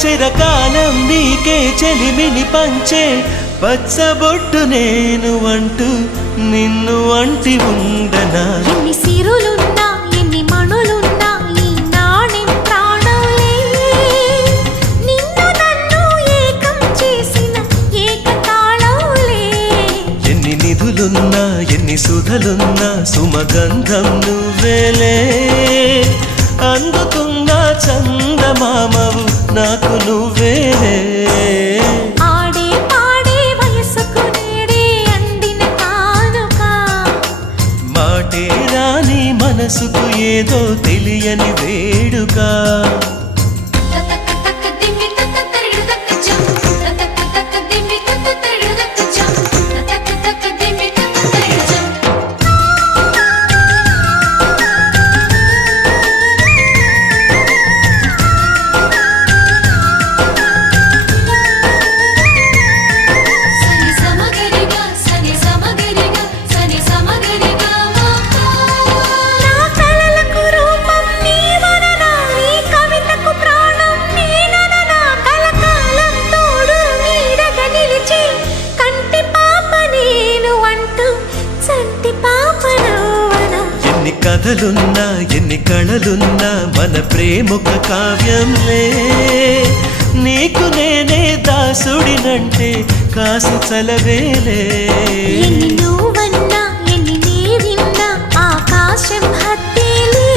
చిరకాలం నీకే చెలిమిని పంచే పచ్చబొట్టు నేను అంటూ నిన్ను అంటి ఉండనా ఎన్ని సిరులున్నా ఎన్ని మణులున్నా ఈ నాణెం ప్రాణంలే నిన్ను నన్ను ఏకం చేసిన ఏకతాళంలే ఎన్ని నిధులున్నా ఎన్ని సుధలున్నా సుమగంధం నువ్వేలే అందుతున్న చందమామవు నాకు నువ్వేలే ఆడే పాడే వయసుకు నేడే అందిన కానుక మాటే రాని మనసుకు ఏదో తెలియని వేడుక కథలున్నా ఎన్ని కళలున్నా మన ప్రేమొక కావ్యంలే నీకు నేనే దాసుడినంటే కాసు చలవేలే ఎన్ని నువ్వన్నా ఎన్ని నీవిన్నా ఆకాశం హత్తేలే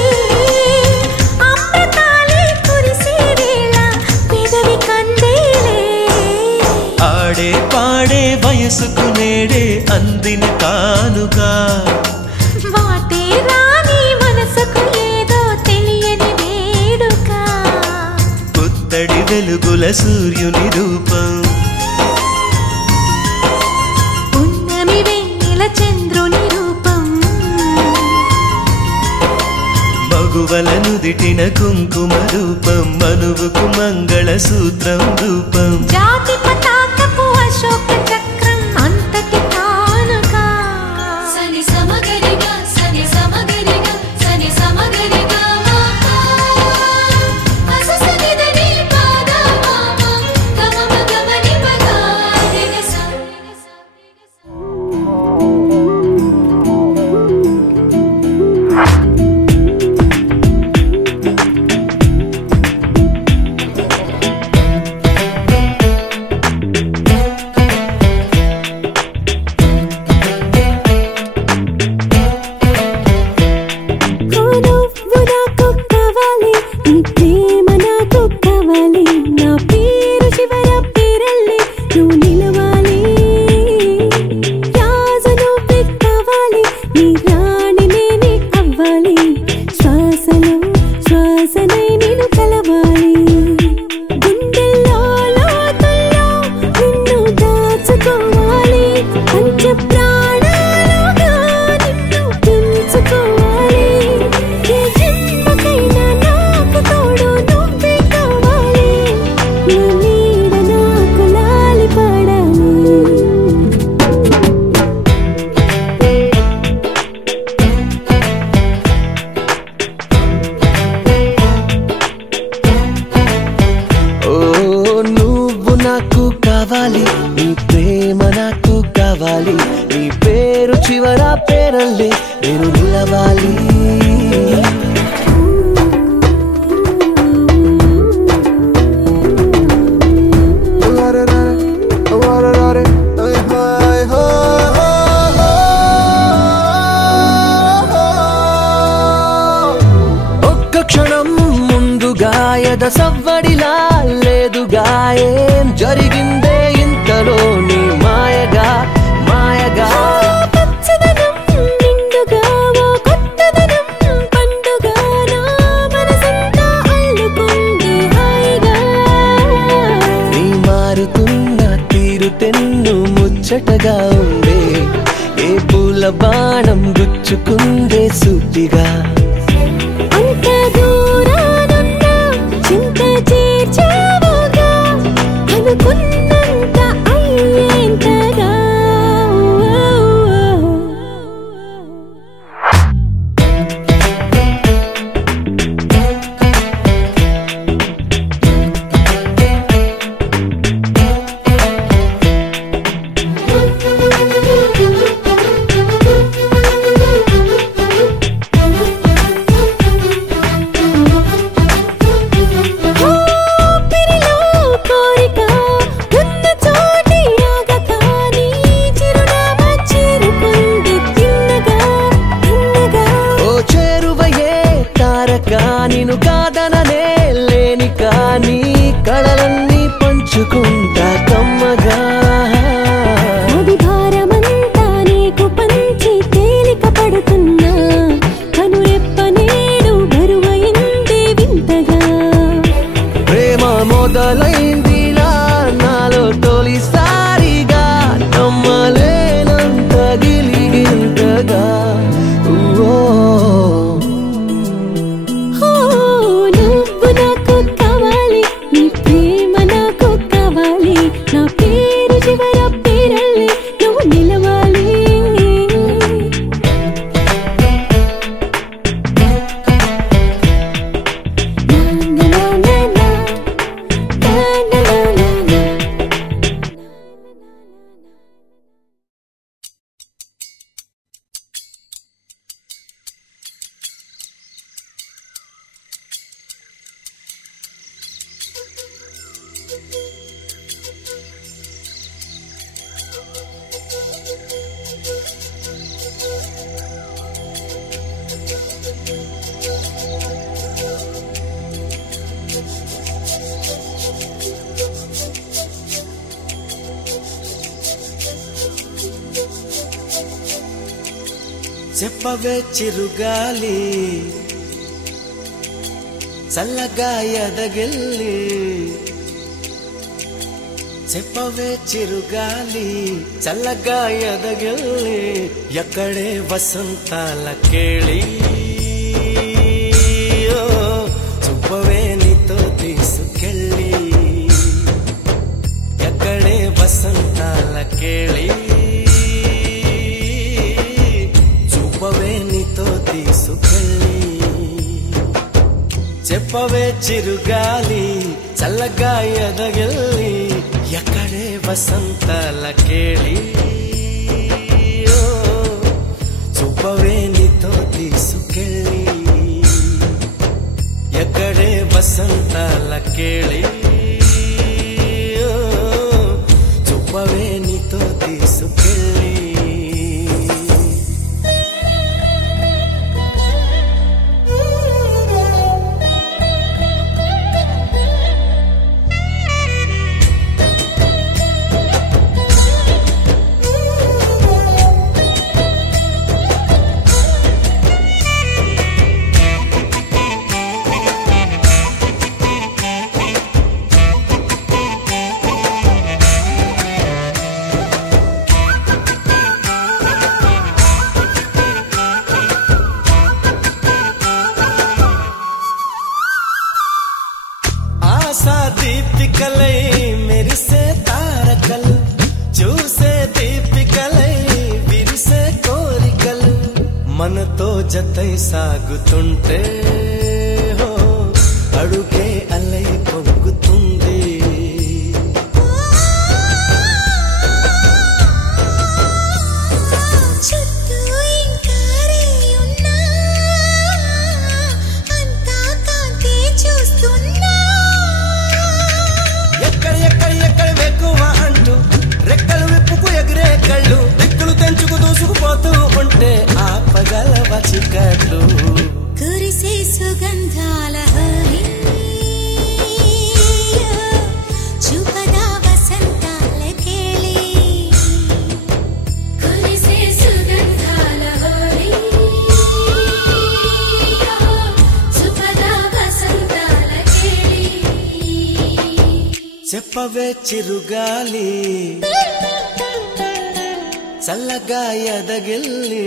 అమృతాలే కురిసే వేళ పెదవి కందేలే ఆడే పాడే వయసుకు నేడే అందిన కానుక వెలుగుల సూర్యుని రూపం ఉన్నమి వెన్నెల చంద్రుని రూపం మగువల నుదిటిన కుంకుమ రూపం మనువుకు మంగళ సూత్రం రూపం జాతి పతాకపు అశోక చక్రం అంతటి కానుక సని సమగరిగా సని సమగరిగా సని సమగరిగా సవ్వడిలా లేదుగా ఏం జరిగిందే ఇంతలో నీ మాయగా మాయగా పచ్చదనం నిండుగా ఓ కొత్తదనం పండుగా నా మనసంతా అల్లుకుంది హాయిగా నీ మారుతున్న తీరు తెన్ను ముచ్చటగా ఉండే ఏ పూల బాణం గుచ్చుకుందే సూటిగా నిన్ను కాదననే లేని కానీ కళలన్నీ పంచుకుంటా కమ్మగా అది భారమంతా నీకు పంచి తేలిక పడుతున్నా కనురెప్ప నేడు బరువైంది వింతగా ప్రేమ మొదలైందిలా నాలో తొలిసారిగా నమ్మలేనంత గిలిగింతగా చెప్పవే చిరుగాలి చల్లగా ఎదగిల్లి చెప్పవే చిరుగాలి చల్లగా ఎదగిల్లి ఎక్కడే వసంతాల కేళి చూపవే నీతో తీసుకెళ్ళి ఎక్కడే వసంతాల కేళి నీతో తీసుకెళ్ళి చెప్పవే చిరుగాలి చల్లగా ఎదగిల్లి ఎక్కడే వసంతాల కేళి చూపవే నీతో తీసుకెళ్ళి ఎక్కడే వసంతాల కేళి చూపవే నీతో తీసుకెళ్ళి మనతో జతై సాగుతుంటే హో అడుగే అలై పొంగుతుంది. ఎక్కడ వెక్కువ అంటూ రెక్కలు విప్పుకు ఎగిరే కళ్ళు దిక్కులు తెంచుకు దూసుకుపోతూ ఉంటే ఆపగలవ చికట్లు. కురిసే సుగంధాల హరి చూపదా వసంతాల కేళి. కురిసే సుగంధాల హరి చూపదా వసంతాల కేళి. చెప్పవే చిరుగాలి చల్లగా ఎదగిల్లి.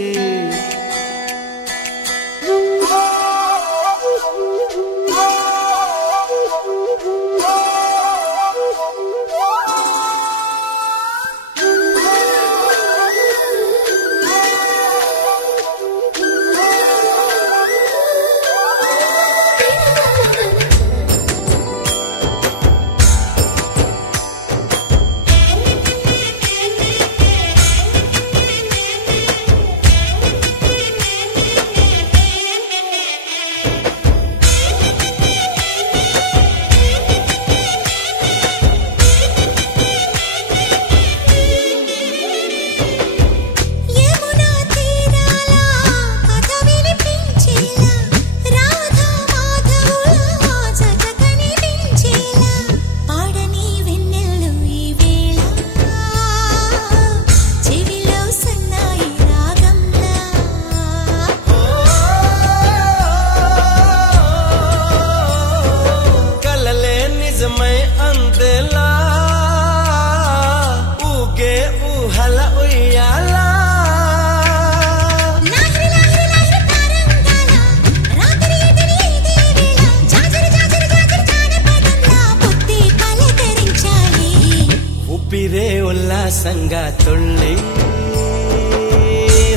ఊపిరే ఉల్లాసంగా తుళ్ళి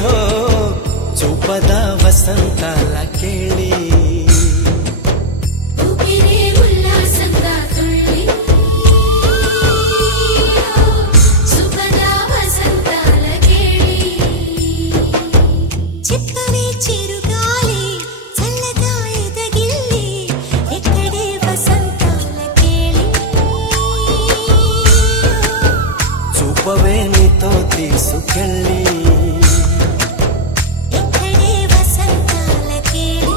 హో చూపదా వసంతాల కేళి. ఊపిరే ఉల్లాసంగా తుళ్ళి చూపదా వసంతాల కేళి. చెప్పవే చిరుగాలి చల్లగా ఎదగిల్లి ఎక్కడే వసంతాల కేళి. చూపవే నీతో తీసుకెళ్ళి ఎక్కడే వసంతాల కేళి.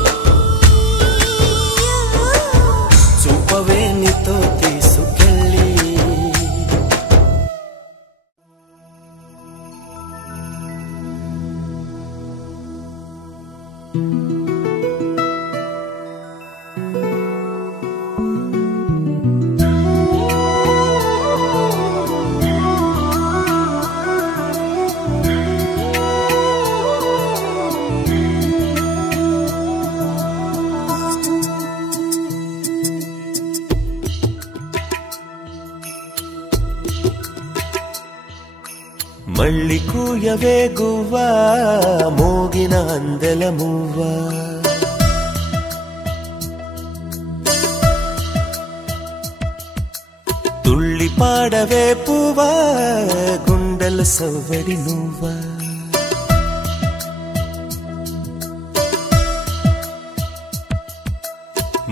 చూపవే నీతో తీసుకెళ్ళి. మళ్ళీ కూయవే గువ్వా మోగిన అందెల మువ్వా. తుళ్ళి పాడవే పువ్వా గుండెల సవ్వడి నువ్వా.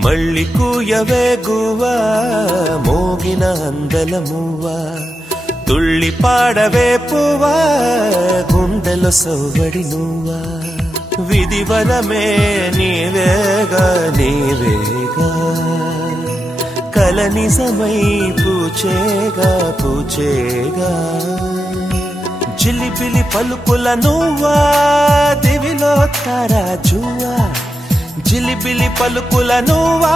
మళ్ళీ కూయవే గువ్వా మోగిన అందెల మువ్వా. తుళ్ళి పాడవే పువ్వా గుండెలో సవ్వడి నువ్వా. విధివరమే నీవేగా నీవేగా కల నిజమై పూచేగా పూచేగా. జిలిబిలి పలుకుల నువ్వా దివిలో తారాజువా. జిలిబిలి పలుకుల నువ్వా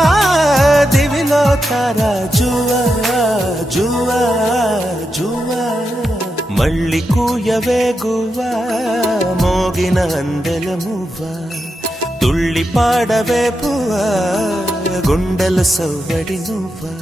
దివిలో తారాజువా జువా జువా. మళ్ళీ కూయవే గువ్వా మోగిన అందెల మువ్వా. తుళ్ళి పాడవే పువ్వా గుండెల సవ్వడి నువ్వా.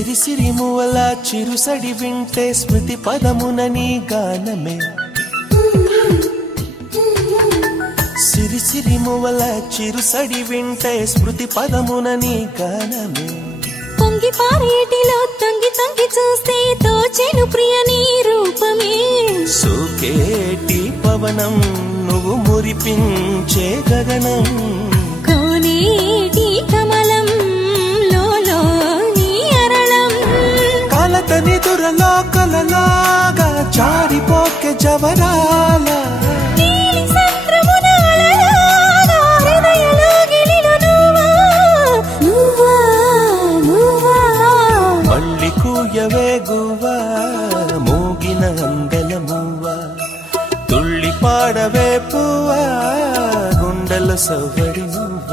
సిరి సిరి మువల చిరుసడి వింటే స్మృతి పదమున నీ గానమే సిరి సిరి మువల చిరుసడి వింటే స్మృతి పదమున నీ గానమే పొంగి పారేటిలో తొంగి తొంగి చూస్తే తోచెను ప్రియ నీ రూపమే సోకేటి పవనం నువ్వు మురిపించే గగనం కోనేటి కమలం లోలోని అరళం కలతని దురలో కలలాగా జారిపోకే జవరాల నీలి సంద్రమున అలలాగా హృదయలో గిలిలో నువ్వా నువ్వా మళ్ళీ కూయవే గువ్వా మోగిన అందెల మువ్వా తుళ్ళి పాడవే పువ్వా గుండెల సవ్వడి నువ్వా